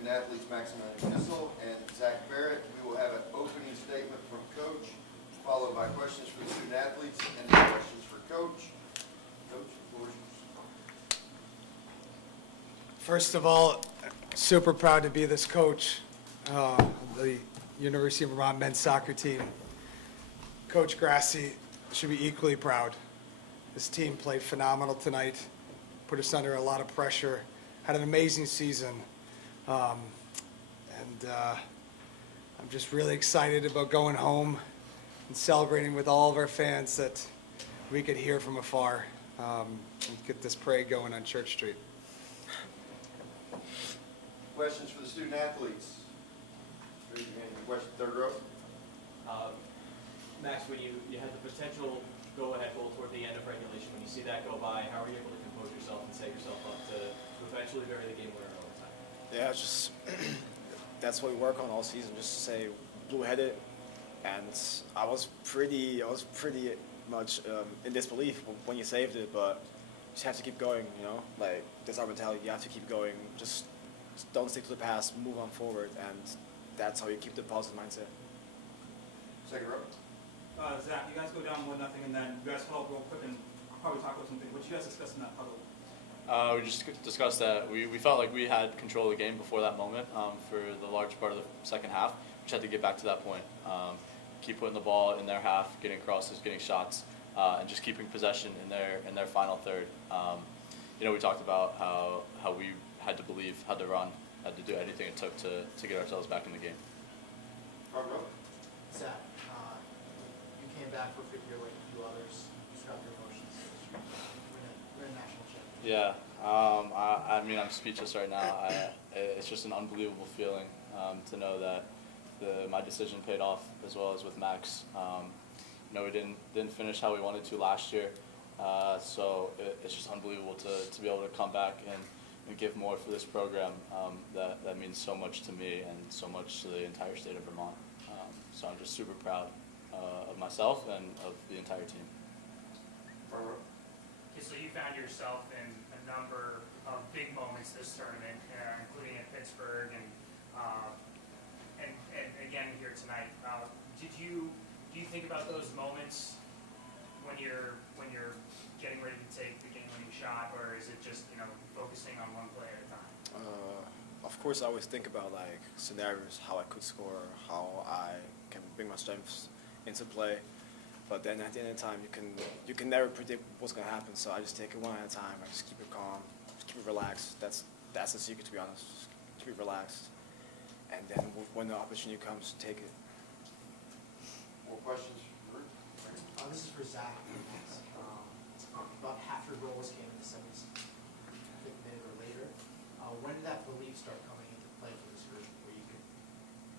student athletes, Maximilian Kissel and Zach Barrett. We will have an opening statement from Coach, followed by questions for the student athletes and then questions for Coach. Coach, the floor is yours. First of all, super proud to be this coach of the University of Vermont men's soccer team. Coach Grassi should be equally proud. This team played phenomenal tonight, put us under a lot of pressure, had an amazing season. I'm just really excited about going home and celebrating with all of our fans that we could hear from afar and get this parade going on Church Street. Questions for the student athletes? Raise your hand. Question, third row. Max, when you had the potential go-ahead goal toward the end of regulation, when you see that go by, how are you able to compose yourself and set yourself up to eventually bury the game winner in overtime? Yeah, just that's what we work on all season. Just to say blue-headed, and I was pretty much in disbelief when you saved it, but you just have to keep going. You know, like that's our mentality. You have to keep going. Just don't stick to the past. Move on forward, and that's how you keep the positive mindset. Second row. Zach, you guys go down 1-0, and then you guys follow up real quick and probably talk about something. What you guys discussed in that huddle? We just discussed that we felt like we had control of the game before that moment for the large part of the second half. We just had to get back to that point. Keep putting the ball in their half, getting crosses, getting shots, and just keeping possession in their final third. We talked about how we had to believe, had to run, had to do anything it took to get ourselves back in the game. Front row. Zach, you came back for a fifth year like a few others. Describe your emotions. We're a national champion. Yeah, I mean, I'm speechless right now. It's just an unbelievable feeling to know that my decision paid off, as well as with Max. We didn't finish how we wanted to last year, so it's just unbelievable to be able to come back and give more for this program. That means so much to me and so much to the entire state of Vermont. So I'm just super proud of myself and of the entire team. Front row. Okay, so you found yourself in a number of big moments this tournament, including at Pittsburgh and again here tonight. Do you think about those moments when you're getting ready to take the game-winning shot, or is it just focusing on one play at a time? Of course, I always think about like scenarios, how I could score, how I can bring my strengths into play. But then at the end of the time, you can never predict what's going to happen. So I just take it one at a time. I just keep it calm, just keep it relaxed. That's the secret, to be honest. Just keep it relaxed, and then when the opportunity comes, take it. More questions? This is for Zach. About half your goals came in the 75th minute or later. When did that belief start coming into play for this group, where you could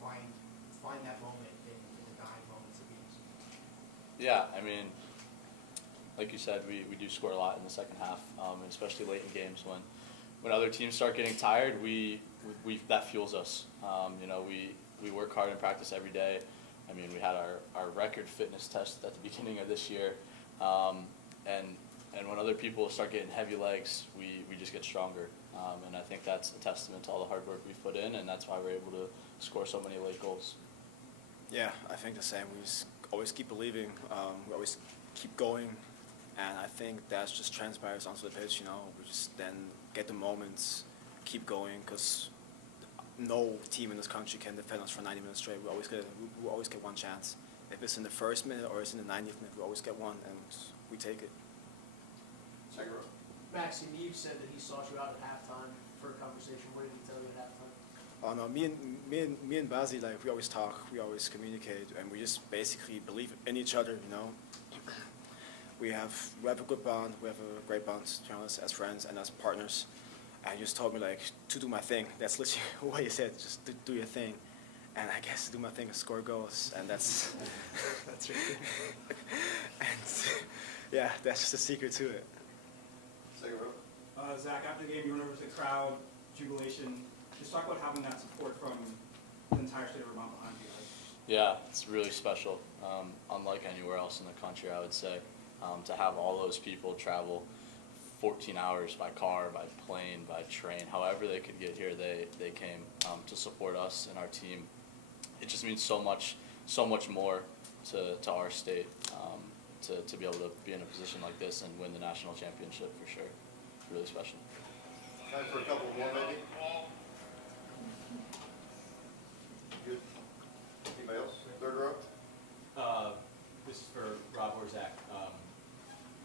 find that moment in the dying moments of games? Yeah, I mean, like you said, we do score a lot in the second half, especially late in games when other teams start getting tired. We that fuels us. We work hard in practice every day. I mean, we had our record fitness test at the beginning of this year, and when other people start getting heavy legs, we just get stronger. And I think that's a testament to all the hard work we've put in, and that's why we're able to score so many late goals. Yeah, I think the same. We just always keep believing. We always keep going, and I think that just transpires onto the pitch. We just then get the moments, keep going, because no team in this country can defend us for 90 minutes straight. We always get one chance. If it's in the first minute or it's in the 90th minute, we always get one, and we take it. Second row. Max, Yaniv said that he sought you out at halftime for a conversation. What did he tell you at halftime? Oh no, me and Bazi, like, we always talk, we always communicate, and we just basically believe in each other. We have a good bond. We have a great bond, to be honest, as friends and as partners. And he just told me like to do my thing. That's literally what he said. Just do your thing. And I guess to do my thing is score goals, and that's that's right. And yeah, that's just the secret to it. Second row. Zach, after the game, you went over to the crowd, jubilation. Just talk about having that support from the entire state of Vermont behind you guys. Yeah, it's really special. Unlike anywhere else in the country, I would say, to have all those people travel 14 hours by car, by plane, by train, however they could get here, they came to support us and our team. It just means so much more to our state to be able to be in a position like this and win the national championship for sure. It's really special. Time for a couple more, maybe? Good. Anybody else? Third row? This is for Rob or Zach.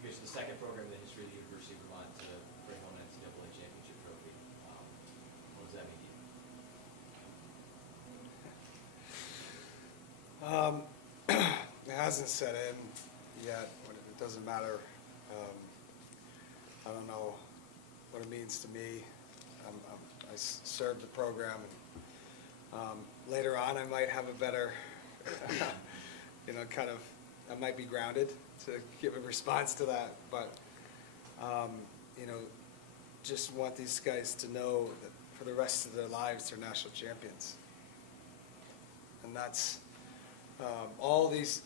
You guys are the second program in the history of the University of Vermont to bring home an NCAA championship trophy. What does that mean to you? It hasn't set in yet. It doesn't matter. I don't know what it means to me. I served the program, and later on I might have a better, I might be grounded to give a response to that. But, just want these guys to know that for the rest of their lives, they're national champions. And that's all these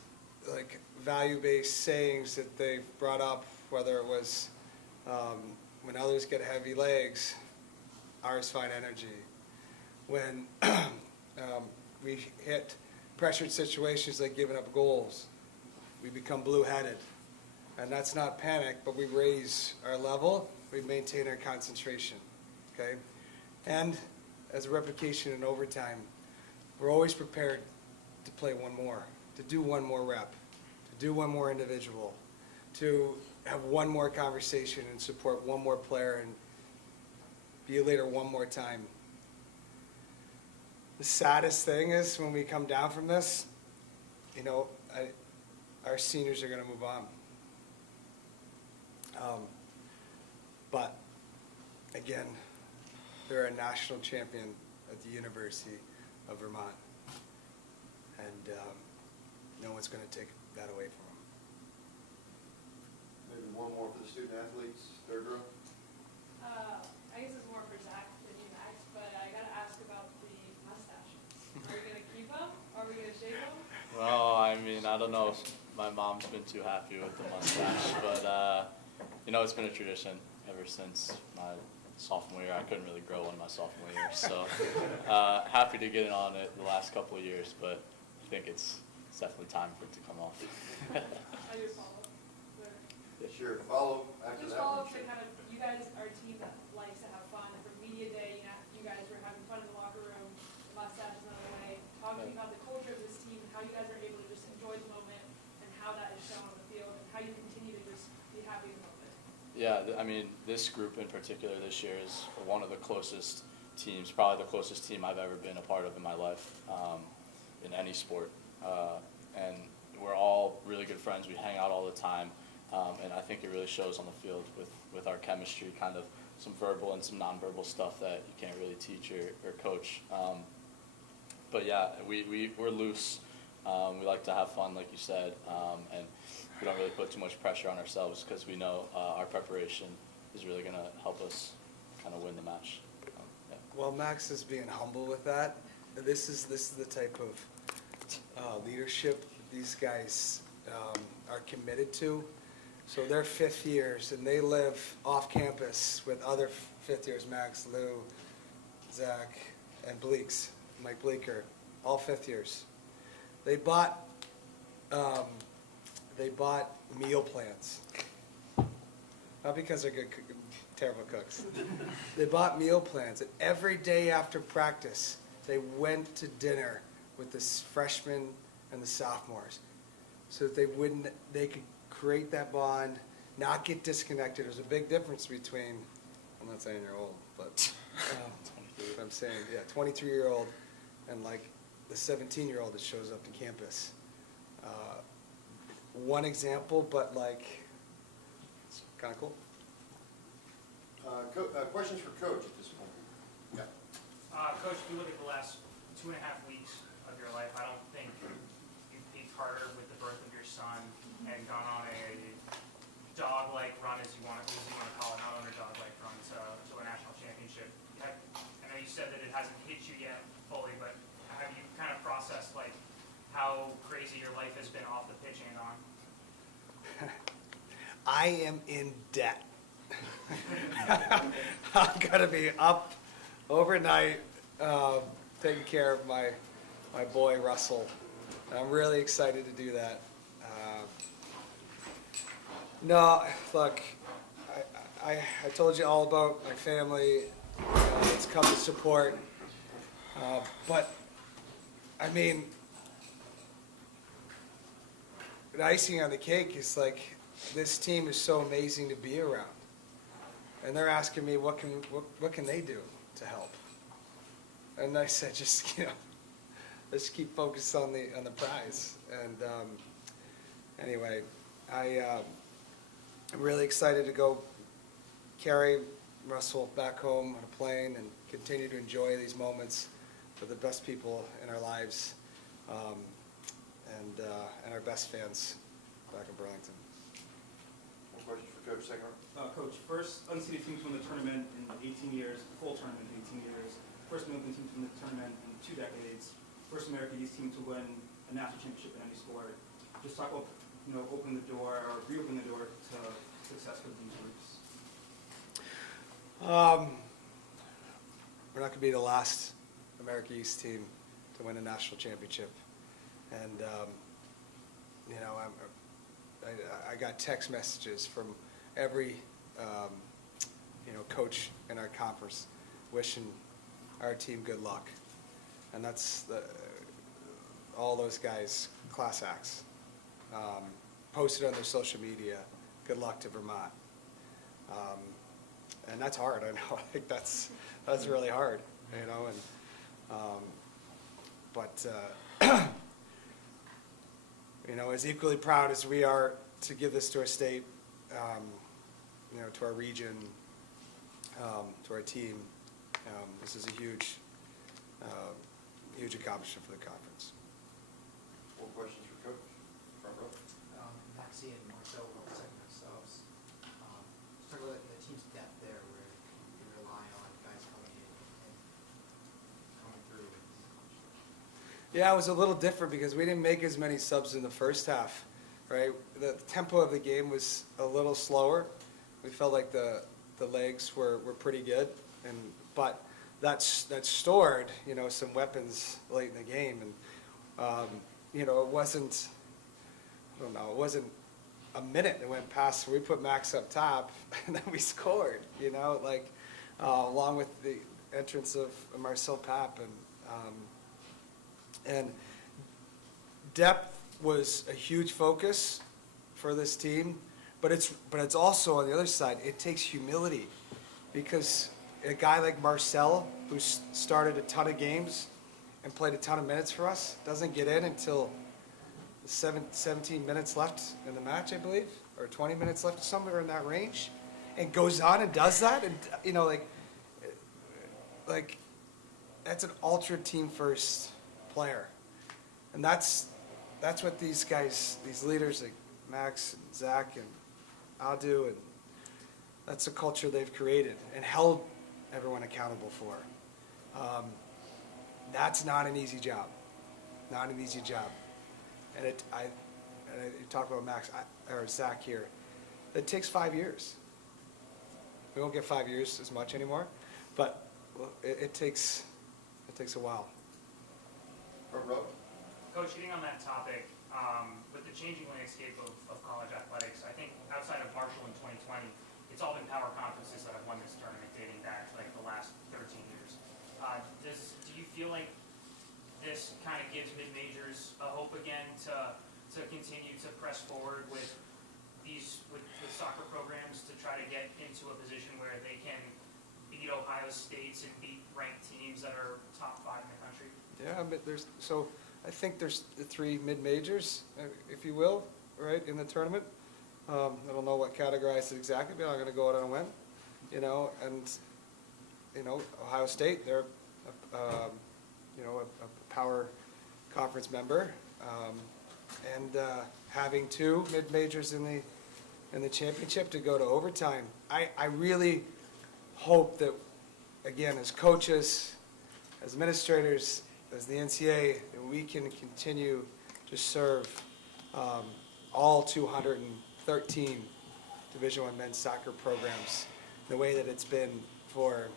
value-based sayings that they've brought up, whether it was when others get heavy legs, ours find energy. When we hit pressured situations like giving up goals, we become blue-headed. And that's not panic, but we raise our level, we maintain our concentration, okay? And as a replication in overtime, we're always prepared to play one more, to do one more rep, to do one more individual, to have one more conversation and support one more player and be a leader one more time. The saddest thing is when we come down from this, our seniors are going to move on. But again, they're a national champion at the University of Vermont. And no one's going to take that away from them. Maybe one more for the student athletes, third row. I guess it's more for Zach than you, Max, but I gotta ask about the mustache. Are we gonna keep him? Are we gonna shave him? Well, I mean, I don't know if my mom's been too happy with the mustache, but it's been a tradition ever since my sophomore year. I couldn't really grow one my sophomore year, so happy to get it on it the last couple of years, but I think it's definitely time for it to come off. I do follow up. Sure, follow after Just that follow one. up to kind of, you guys are a team that likes to have fun. For media day, you guys were having fun in the locker room. The mustache is another way. Talk to me about the culture of this team, and how you guys are able to just enjoy the moment, and how that is shown on the field, and how you continue to just be happy in the moment. Yeah, I mean, this group in particular this year is one of the closest teams, probably the closest team I've ever been a part of in my life, in any sport. And we're all really good friends. We hang out all the time. And I think it really shows on the field with our chemistry, kind of some verbal and some nonverbal stuff that you can't really teach or coach. But yeah, we're loose. We like to have fun, like you said, and we don't really put too much pressure on ourselves because we know our preparation is really going to help us kind of win the match. Yeah. Well, Max is being humble with that. This is the type of leadership these guys are committed to. So they're fifth years, and they live off campus with other fifth years, Max, Lou, Zach, and Mike Bleeker, all fifth years. They bought meal plans. Not because they're good, terrible cooks. They bought meal plans, and every day after practice, they went to dinner with the freshmen and the sophomores, so that they could create that bond, not get disconnected. There's a big difference between, I'm not saying you're old, but I'm saying, 23-year-old and like the 17-year-old that shows up to campus. One example, but it's kind of cool. Questions for Coach at this point? Yeah. Coach, if you look at the last 2.5 weeks of your life, I don't think you've peaked harder with the birth of your son and gone on a dog-like run, as you want to call it, not on a dog-like run to a national championship. I know you said that it hasn't hit you yet fully, but have you kind of processed how crazy your life has been off the pitch and on? I am in debt. I'm gonna be up overnight, taking care of my boy Russell. I'm really excited to do that. No, look, I told you all about my family. It's come to support, but I mean, the icing on the cake is like this team is so amazing to be around, and they're asking me what can they do to help, and I said just let's keep focused on the prize. And anyway, I'm really excited to go carry Russell back home on a plane and continue to enjoy these moments with the best people in our lives, and our best fans back in Burlington. More questions for Coach, second round? Coach, first unseeded team to win the tournament in 18 years, full tournament in 18 years. First American team to win the tournament in 2 decades. First American East team to win a national championship in any sport. Just talk about, opening the door or reopening the door to success for these groups. We're not going to be the last America East team to win a national championship, and I got text messages from every coach in our conference wishing our team good luck, and that's all those guys, class acts, posted on their social media, good luck to Vermont. And that's hard, I know. I think that's really hard, as equally proud as we are to give this to our state, to our region, to our team, this is a huge accomplishment for the conference. More questions for Coach? Front row. Maxie and Marcel will second themselves. Just talk about the team's depth there, where you rely on guys coming in and coming through. Yeah, it was a little different because we didn't make as many subs in the first half, right? The tempo of the game was a little slower. We felt like the legs were pretty good, but that stored some weapons late in the game, and it wasn't a minute that went past where we put Max up top and then we scored, along with the entrance of Marcel Papp, and depth was a huge focus for this team, but it's also on the other side, it takes humility, because a guy like Marcel, who started a ton of games and played a ton of minutes for us, doesn't get in until 17 minutes left in the match, I believe, or 20 minutes left, somewhere in that range, and goes on and does that, and that's an ultra team first player, and that's what these guys, these leaders like Max and Zach and Adu, and that's the culture they've created and held everyone accountable for. That's not an easy job, And you talk about Max or Zach here. It takes 5 years. We won't get 5 years as much anymore, but it takes a while. Front row. Coach, hitting on that topic, with the changing landscape of college athletics, I think outside of Marshall in 2020, it's all been power conferences that have won this tournament dating back like the last 13 years. Do you feel like this kind of gives mid-majors a hope again to continue to press forward with soccer programs to try to get into a position where they can beat Ohio States and beat ranked teams that are top 5 in the country? Yeah, but I think there's the 3 mid-majors, if you will, right, in the tournament. I don't know what categorized it exactly, but I'm going to go out on a win, and Ohio State, they're a power conference member, and having 2 mid-majors in the championship to go to overtime. I really hope that, again, as coaches, as administrators, as the NCAA, that we can continue to serve all 213 Division I men's soccer programs the way that it's been for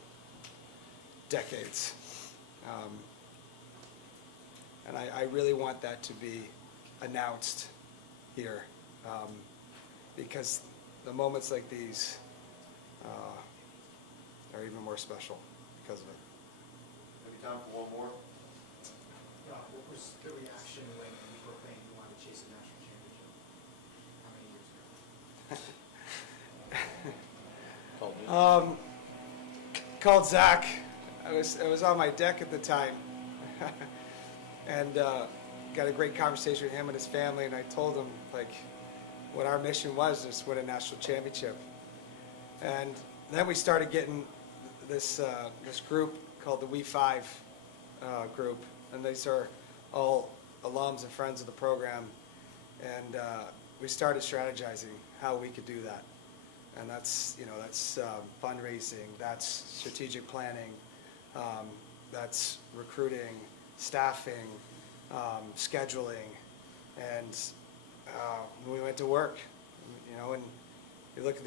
decades. And I really want that to be announced here, because the moments like these are even more special because of it. Maybe time for one more? What was the reaction when you proclaimed you wanted to chase a national championship? How many years ago? Called you. Called Zach. I was on my deck at the time, and got a great conversation with him and his family. And I told him like what our mission was, just win a national championship. And then we started getting this group called the We Five group, and these are all alums and friends of the program. And we started strategizing how we could do that. And that's fundraising, that's strategic planning, that's recruiting, staffing, scheduling, and we went to work. And you look at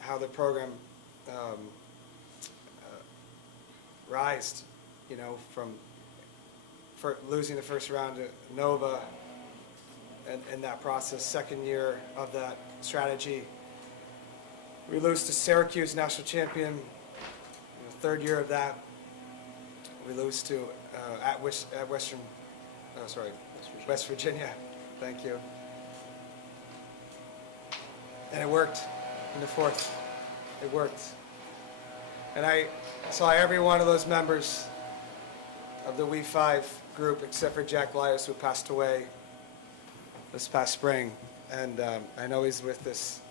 how the program rised, from losing the first round to Nova, and that process, second year of that strategy. We lose to Syracuse, national champion. Third year of that, we lose to West Virginia. Thank you. And it worked in the fourth. It worked. And I saw every one of those members of the We Five group, except for Jack Lyos, who passed away this past spring. And I know he's with us,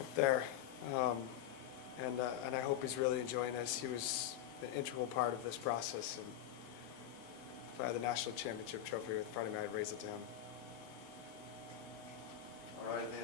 up there. And I hope he's really enjoying this. He was an integral part of this process. And if I had the national championship trophy with front of me, I'd raise it to him.